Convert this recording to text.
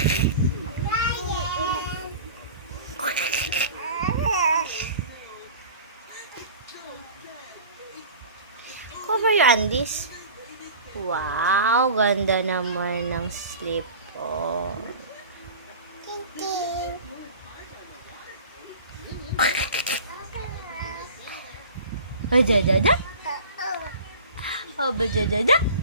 Cover your undies. Wow, ganda naman ng slip-on. Bajajaja? Oh, bajajaja?